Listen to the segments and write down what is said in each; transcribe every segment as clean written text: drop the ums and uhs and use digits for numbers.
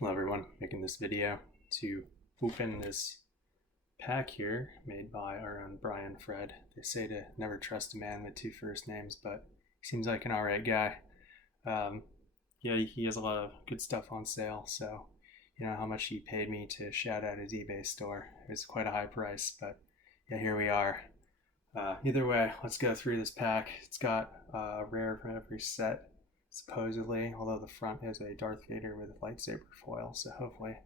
Hello everyone, making this video to open this pack here made by our own Brian Fred. They say to never trust a man with two first names, but he seems like an alright guy. Yeah, he has a lot of good stuff on sale, so you know how much he paid me to shout out his eBay store. It was quite a high price, but yeah, here we are. Either way, let's go through this pack. It's got a rare from every set, supposedly, although the front is a Darth Vader with a lightsaber foil, so hopefully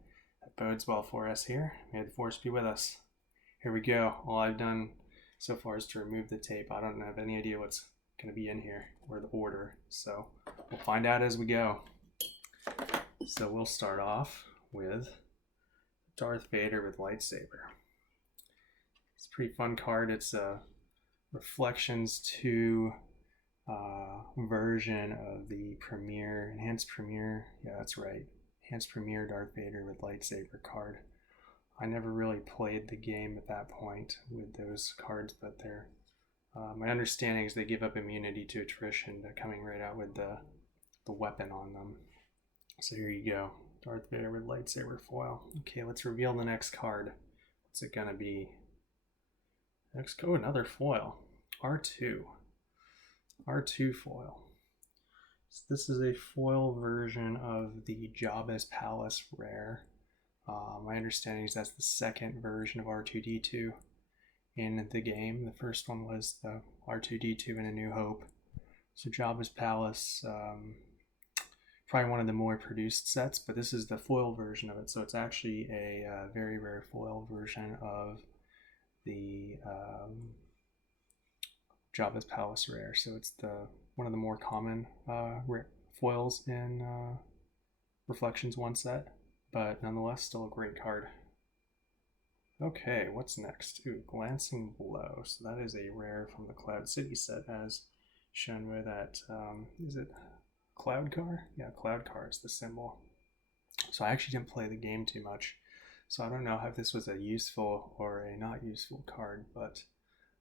that bodes well for us here. May the Force be with us. Here we go. All I've done so far is to remove the tape. I don't have any idea what's going to be in here or the order, so we'll find out as we go. So we'll start off with Darth Vader with lightsaber. It's a pretty fun card. It's a Reflections 2 version of the Enhanced Premier, yeah, that's right, Enhanced Premier Darth Vader with lightsaber card. I never really played the game at that point with those cards, but they're my understanding is they give up immunity to attrition. They're coming right out with the weapon on them. So here you go, Darth Vader with lightsaber foil. Okay, let's reveal the next card. What's it gonna be? Next, go another foil, R2 foil. So this is a foil version of the Jabba's Palace rare. My understanding is that's the second version of R2-D2 in the game. The first one was the R2-D2 in A New Hope. So Jabba's Palace, probably one of the more produced sets, but this is the foil version of it. So it's actually a very rare foil version of the Jabba's Palace rare. So it's one of the more common foils in Reflections 1 set, but nonetheless still a great card. Okay, what's next? Ooh, Glancing Blow. So that is a rare from the Cloud City set, as shown with that, is it Cloud Car? Yeah, Cloud Car is the symbol. So I actually didn't play the game too much, so I don't know if this was a useful or a not useful card, but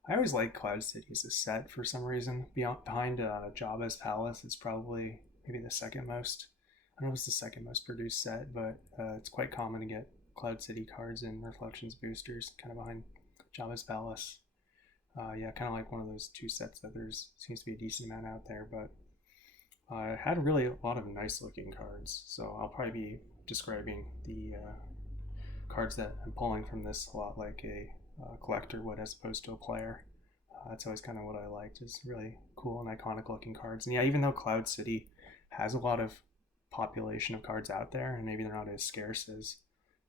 I always like Cloud City as a set for some reason. Behind Jabba's Palace, it's probably maybe the second most. I don't know if it's the second most produced set, but it's quite common to get Cloud City cards in Reflections boosters, kind of behind Jabba's Palace. Yeah, kind of like one of those two sets that seems to be a decent amount out there, but I had really a lot of nice looking cards, so I'll probably be describing the cards that I'm pulling from this a lot like a collector would as opposed to a player. That's always kind of what I liked, is really cool and iconic looking cards. And yeah, even though Cloud City has a lot of population of cards out there, and maybe they're not as scarce as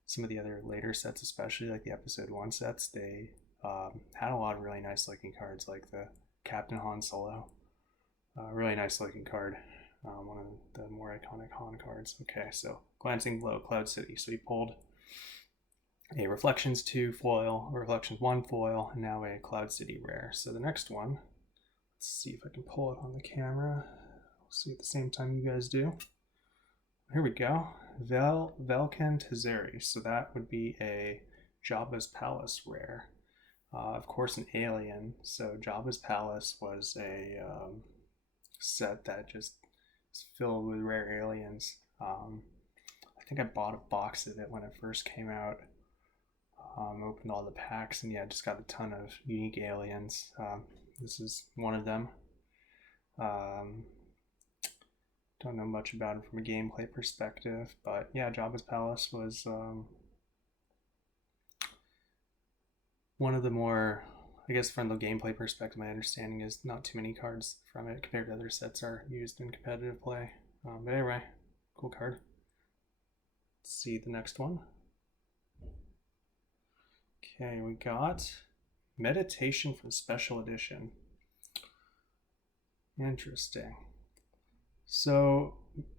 some of the other later sets, especially like the Episode 1 sets, they had a lot of really nice looking cards, like the Captain Han Solo. Really nice looking card. One of the more iconic Han cards. Okay, so Glancing Blow, Cloud City. So we pulled a Reflections 2 foil, a Reflections 1 foil, and now a Cloud City rare. So the next one, let's see if I can pull it on the camera. I'll see at the same time you guys do. Here we go. Velkan Tazeri. So that would be a Jabba's Palace rare. Of course, an alien. So Jabba's Palace was a set that just is filled with rare aliens. I think I bought a box of it when it first came out. Opened all the packs, and yeah, just got a ton of unique aliens. This is one of them. Don't know much about it from a gameplay perspective, but yeah, Jabba's Palace was one of the more, I guess from the gameplay perspective, my understanding is not too many cards from it compared to other sets are used in competitive play. But anyway, cool card. Let's see the next one. Okay, we got Meditation from Special Edition. Interesting. So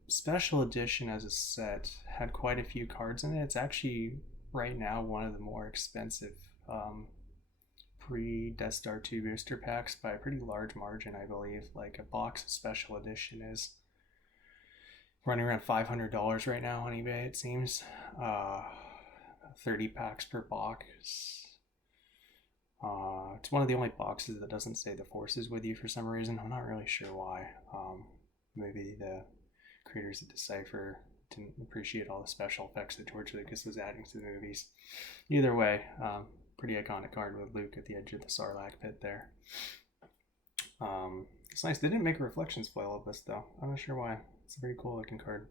Special Edition as a set had quite a few cards in it. It's actually right now one of the more expensive pre-Death Star 2 booster packs by a pretty large margin, I believe. Like a box of Special Edition is running around $500 right now on eBay, it seems. 30 packs per box. It's one of the only boxes that doesn't say the Force is with you for some reason. I'm not really sure why. Maybe the creators of Decipher didn't appreciate all the special effects that George Lucas was adding to the movies. Either way, pretty iconic card with Luke at the edge of the Sarlacc pit there. It's nice. They didn't make a Reflections foil of this though. I'm not sure why. It's a very cool looking card.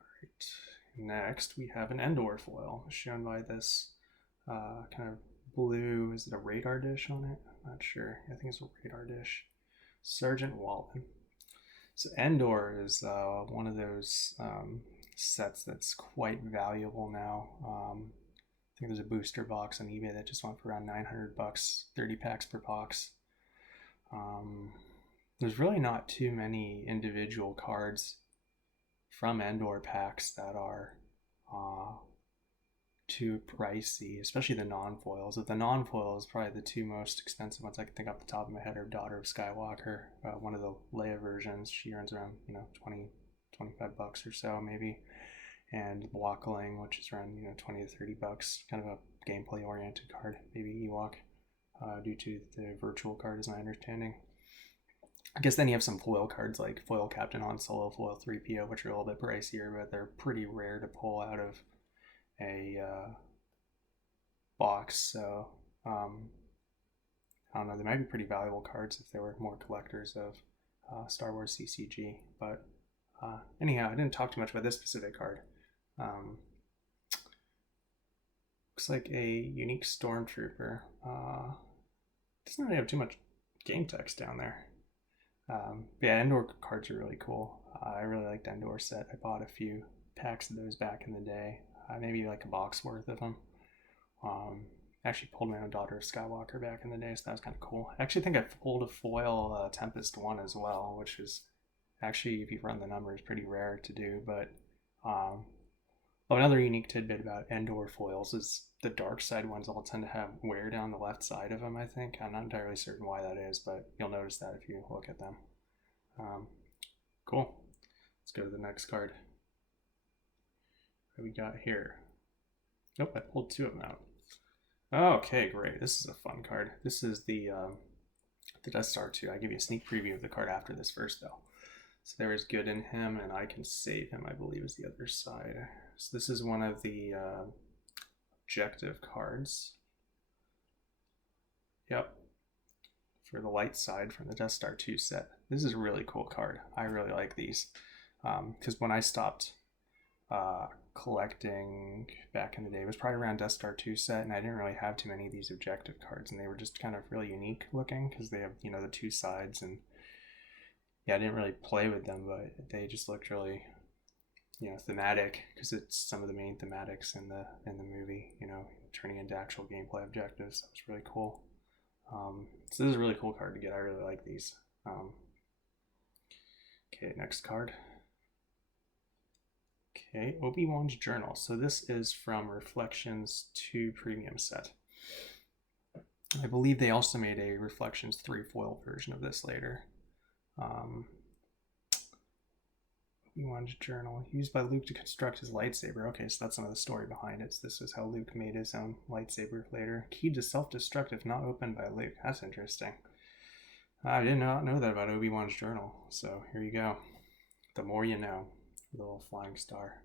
Alright, next we have an Endor foil shown by this kind of blue, is it a radar dish on it? I'm not sure. I think it's a radar dish. Sergeant Wallen. So Endor is one of those sets that's quite valuable now. I think there's a booster box on eBay that just went for around $900, 30 packs per box. There's really not too many individual cards from Endor packs that are too pricey, especially the non-foils. Of the non-foils, probably the two most expensive ones I can think off the top of my head are Daughter of Skywalker, one of the Leia versions. She earns around 20, $25 or so maybe, and Blockling, which is around 20 to $30, kind of a gameplay oriented card, maybe Ewok, due to the virtual card is my understanding. I guess then you have some foil cards like foil Captain Han Solo, foil 3PO, which are a little bit pricier, but they're pretty rare to pull out of a box. So I don't know, they might be pretty valuable cards if they were more collectors of Star Wars CCG. But anyhow, I didn't talk too much about this specific card. Looks like a unique Stormtrooper. Doesn't really have too much game text down there. Yeah, Endor cards are really cool. I really liked Endor set. I bought a few packs of those back in the day. Maybe like a box worth of them. Actually pulled my own Daughter of Skywalker back in the day, so that was kind of cool. I actually think I pulled a foil Tempest 1 as well, which is actually, if you run the numbers, pretty rare to do. But another unique tidbit about Endor foils is the dark side ones all tend to have wear down the left side of them, I think. I'm not entirely certain why that is, but you'll notice that if you look at them. Cool. Let's go to the next card. What do we got here? Nope, I pulled two of them out. Okay, great. This is a fun card. This is the Death Star 2. I'll give you a sneak preview of the card after this first, though. So there is good in him, and I can save him, I believe, is the other side. So this is one of the objective cards. Yep. For the light side from the Death Star 2 set. This is a really cool card. I really like these. Because when I stopped collecting back in the day, it was probably around Death Star 2 set, and I didn't really have too many of these objective cards, and they were just kind of really unique looking because they have, the two sides, and yeah, I didn't really play with them, but they just looked really, thematic, because it's some of the main thematics in the movie, turning into actual gameplay objectives. That was really cool. So this is a really cool card to get. I really like these. Okay, next card. Okay, Obi-Wan's Journal. So this is from Reflections 2 Premium set. I believe they also made a Reflections 3 foil version of this later. Obi-Wan's Journal, used by Luke to construct his lightsaber. Okay, so that's some of the story behind it. So this is how Luke made his own lightsaber later. Key to self-destruct if not opened by Luke. That's interesting. I did not know that about Obi-Wan's Journal. So here you go. The more you know. The little flying star.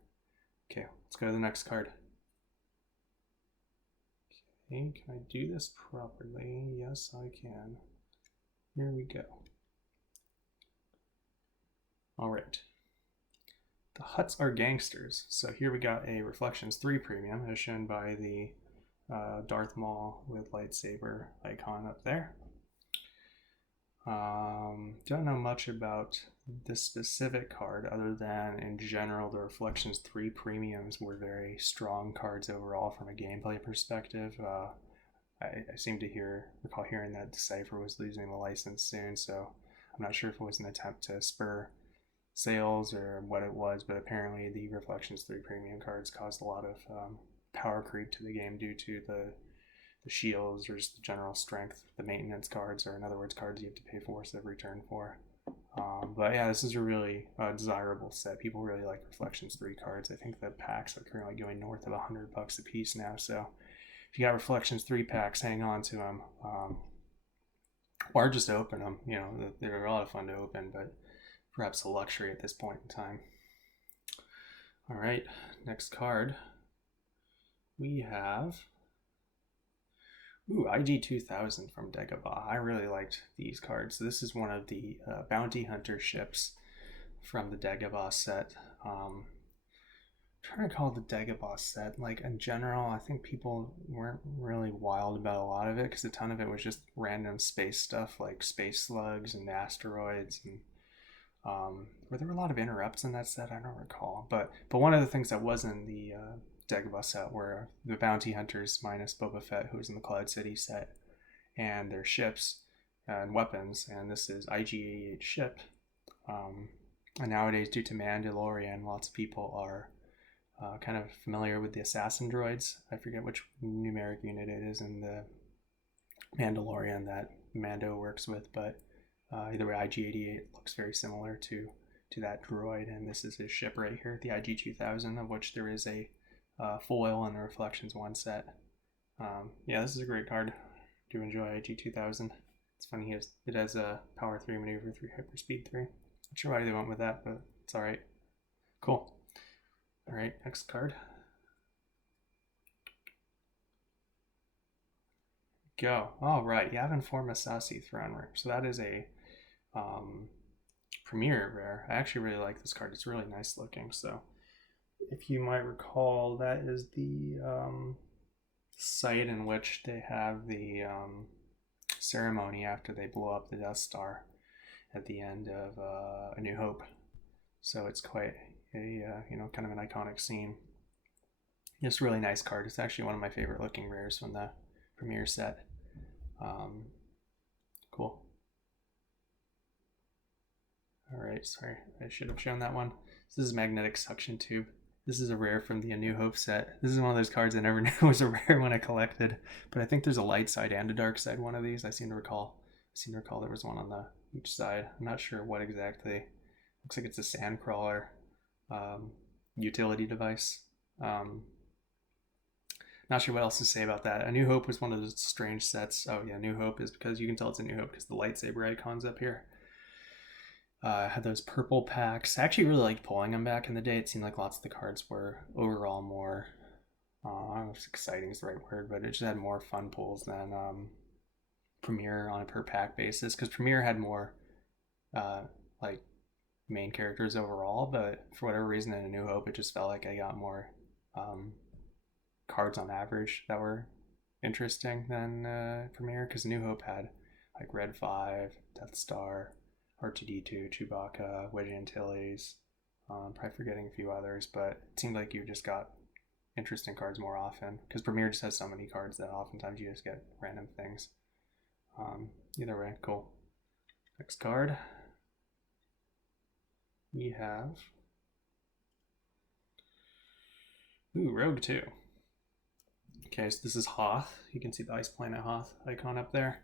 Okay, let's go to the next card. Okay, can I do this properly? Yes, I can. Here we go. All right. The Hutts are gangsters. So here we got a Reflections 3 Premium, as shown by the Darth Maul with lightsaber icon up there. Don't know much about this specific card other than in general the Reflections 3 Premiums were very strong cards overall from a gameplay perspective. I seem to recall hearing that Decipher was losing the license soon, so I'm not sure if it was an attempt to spur sales or what it was, but apparently the Reflections 3 Premium cards caused a lot of power creep to the game due to the shields or just the general strength, the maintenance cards, or in other words, cards you have to pay force of return for. But yeah, this is a really desirable set. People really like Reflections 3 cards. I think the packs are currently going north of $100 a piece now, so if you got Reflections 3 packs, hang on to them. Or just open them. They're a lot of fun to open, but perhaps a luxury at this point in time. All right, next card. We have IG 2000 from Dagobah. I really liked these cards. This is one of the bounty hunter ships from the Dagobah set. Trying to call it the Dagobah set. Like in general, I think people weren't really wild about a lot of it because a ton of it was just random space stuff like space slugs and asteroids, and were there a lot of interrupts in that set? I don't recall. But one of the things that was in the Dagobah set were the bounty hunters minus Boba Fett, who was in the Cloud City set, and their ships and weapons. And this is IG-88 ship. And nowadays, due to Mandalorian, lots of people are kind of familiar with the assassin droids. I forget which numeric unit it is in the Mandalorian that Mando works with, but either way, IG-88 looks very similar to that droid, and this is his ship right here, the IG-2000, of which there is a foil and a Reflections 1 set. Yeah, this is a great card. Do enjoy IG-2000. It's funny, it has a Power 3 Maneuver 3 Hyperspeed 3. Not sure why they went with that, but it's alright. Cool. Alright, next card. Go. Alright, Yavin 4 Masasi Throne Room. So that is a Premier rare. I actually really like this card. It's really nice looking. So if you might recall, that is the site in which they have the ceremony after they blow up the Death Star at the end of A New Hope. So it's quite a kind of an iconic scene. It's a really nice card. It's actually one of my favorite looking rares from the Premier set. Cool. Alright, sorry, I should have shown that one. This is Magnetic Suction Tube. This is a rare from the A New Hope set. This is one of those cards I never knew was a rare when I collected, but I think there's a light side and a dark side one of these. I seem to recall there was one on each side. I'm not sure what exactly. Looks like it's a Sandcrawler utility device. Not sure what else to say about that. A New Hope was one of those strange sets. Oh yeah, New Hope is because you can tell it's a New Hope because the lightsaber icon's up here. Had those purple packs. I actually really liked pulling them back in the day. It seemed like lots of the cards were overall more, I don't know if exciting is the right word, but it just had more fun pulls than Premier on a per pack basis, because Premier had more like main characters overall, but for whatever reason in A New Hope it just felt like I got more cards on average that were interesting than Premier, because New Hope had like Red 5, Death Star, R2D2, Chewbacca, Wedge Antilles, probably forgetting a few others, but it seemed like you just got interesting cards more often, because Premier just has so many cards that oftentimes you just get random things. Either way, cool. Next card. We have Rogue 2. Okay, so this is Hoth. You can see the Ice Planet Hoth icon up there.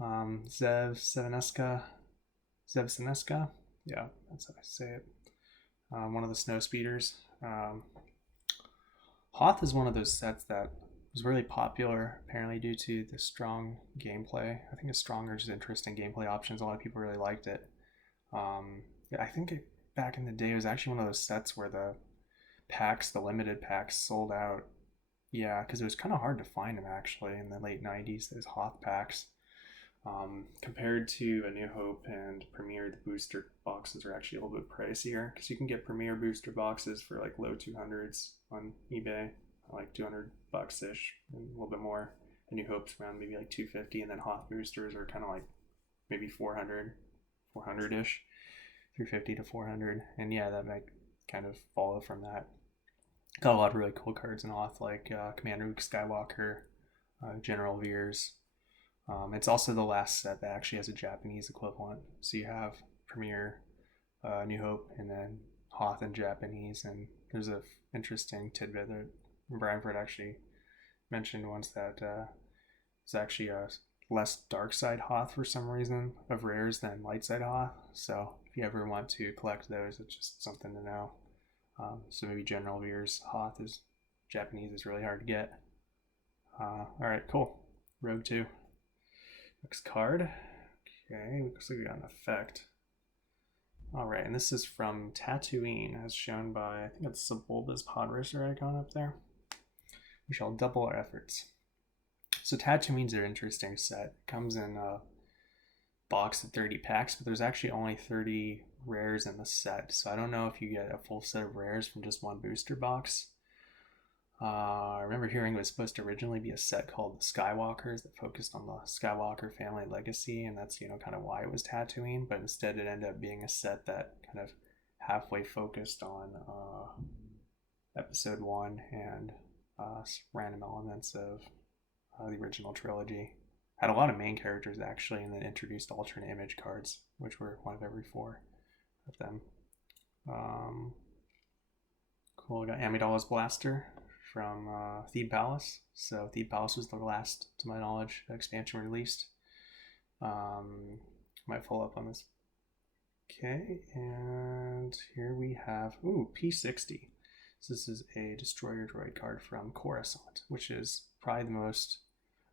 Zev Seneska. Yeah, that's how I say it. One of the snow speeders. Hoth is one of those sets that was really popular, apparently due to the strong gameplay. I think it's stronger, just interesting gameplay options. A lot of people really liked it. I think back in the day, it was actually one of those sets where the limited packs sold out. Yeah, because it was kind of hard to find them actually in the late 90s, those Hoth packs. Compared to A New Hope and Premier, the booster boxes are actually a little bit pricier, because you can get Premier booster boxes for like low 200s on eBay, like $200-ish, and a little bit more. A New Hope's around maybe like 250, and then Hoth boosters are kind of like maybe 400-ish, 350 to 400, and yeah, that might kind of follow from that. Got a lot of really cool cards in Hoth, like Commander Luke Skywalker, General Veers. It's also the last set that actually has a Japanese equivalent. So you have Premier, New Hope, and then Hoth in Japanese. And there's a interesting tidbit that Bradford actually mentioned once, that it's actually a less dark side Hoth for some reason of rares than light side Hoth. So if you ever want to collect those, it's just something to know. So maybe General Veers Hoth is Japanese is really hard to get. All right, cool. Rogue 2. Next card. Okay, looks like we got an effect. All right, and this is from Tatooine, as shown by, I think it's the Bulba's pod racer icon up there. We shall double our efforts. So Tatooine's an interesting set. It comes in a box of 30 packs, but there's actually only 30 rares in the set. So I don't know if you get a full set of rares from just one booster box. I remember hearing it was supposed to originally be a set called the Skywalkers that focused on the Skywalker family legacy, and that's, kind of why it was Tatooine, but instead it ended up being a set that kind of halfway focused on episode 1 and random elements of the original trilogy. Had a lot of main characters actually, and then introduced alternate image cards, which were one of every 4 of them. Cool, we got Amidala's Blaster from Theed Palace. So Theed Palace was the last, to my knowledge, expansion released. Might follow up on this. Okay, and here we have, P60. So this is a Destroyer Droid card from Coruscant, which is probably the most,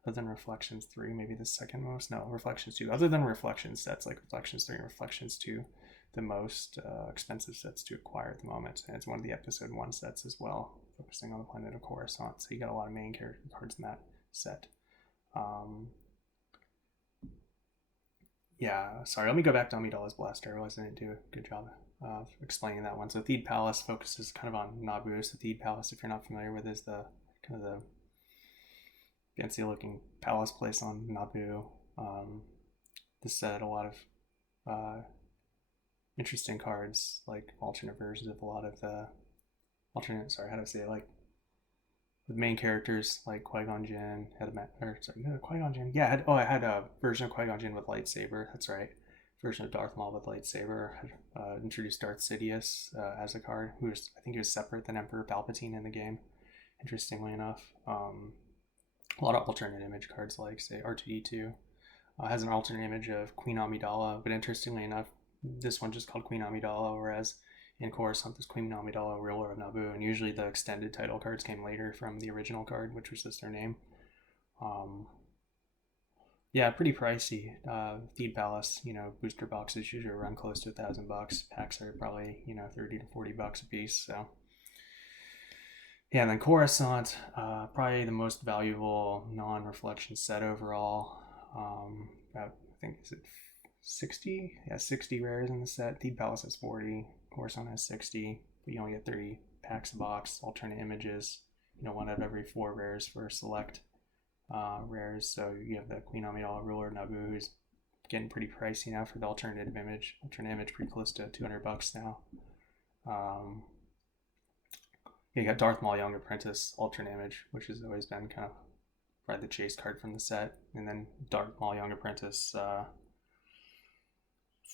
other than Reflections 3, maybe the second most. No, Reflections 2. Other than Reflections sets like Reflections 3 and Reflections 2, the most expensive sets to acquire at the moment. And it's one of the Episode 1 sets as well, focusing on the planet of Coruscant. So you got a lot of main character cards in that set. Yeah, sorry, let me go back to Amidala's Blaster. I realized I didn't do a good job of explaining that one. So Theed Palace focuses kind of on Naboo. So Theed Palace, if you're not familiar with, is the kind of the fancy looking palace place on Naboo. This set had a lot of interesting cards, like alternate versions of a lot of the the main characters, like Qui-Gon Jinn Qui-Gon Jinn. Yeah, I had a version of Qui-Gon Jinn with lightsaber. That's right, version of Darth Maul with lightsaber. Had introduced Darth Sidious as a card, I think he was separate than Emperor Palpatine in the game. Interestingly enough, a lot of alternate image cards, like say R2D2 has an alternate image of Queen Amidala, but interestingly enough, this one just called Queen Amidala, whereas in Coruscant there's Queen Amidala, ruler of Naboo, and usually the extended title cards came later from the original card, which was just their name. Yeah, pretty pricey. Theed Palace, booster boxes usually run close to $1,000. Packs are probably, $30 to $40 a piece. So yeah, and then Coruscant, probably the most valuable non-reflection set overall. I think, is it 60? Yeah, 60 rares in the set. Theed Palace has 40. Coruscant has 60. But you only get 30 packs a box. Alternate images, one out of every 4 rares for select rares. So you have the Queen Amidala, ruler of Naboo, who's getting pretty pricey now for the alternative image. Alternate image pretty close to $200 now. You got Darth Maul, Young Apprentice, alternate image, which has always been kind of probably the chase card from the set. And then Darth Maul, Young Apprentice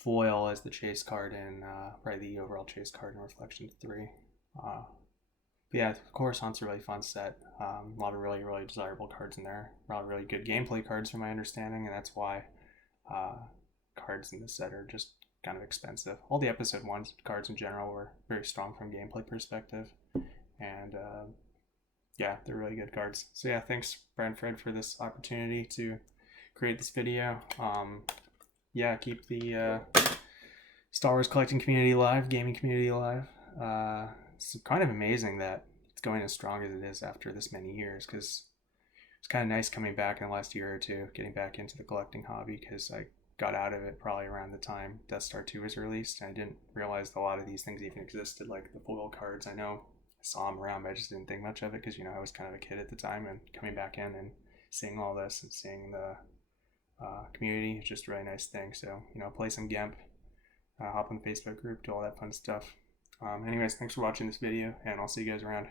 foil as the chase card, and probably the overall chase card in Reflections 3. But yeah, Coruscant's a really fun set. A lot of really, really desirable cards in there. A lot of really good gameplay cards from my understanding, and that's why cards in this set are just kind of expensive. All the Episode 1 cards in general were very strong from gameplay perspective. And yeah, they're really good cards. So yeah, thanks Brad and Fred for this opportunity to create this video. Yeah, keep the Star Wars collecting community alive, gaming community alive. It's kind of amazing that it's going as strong as it is after this many years, because it's kind of nice coming back in the last year or two, getting back into the collecting hobby, because I got out of it probably around the time Death Star 2 was released, and I didn't realize a lot of these things even existed, like the foil cards. I know I saw them around, but I just didn't think much of it, because I was kind of a kid at the time, and coming back in and seeing all this and seeing the community is just a really nice thing. So play some GEMP, hop on the Facebook group, do all that fun stuff. Anyways, thanks for watching this video, and I'll see you guys around.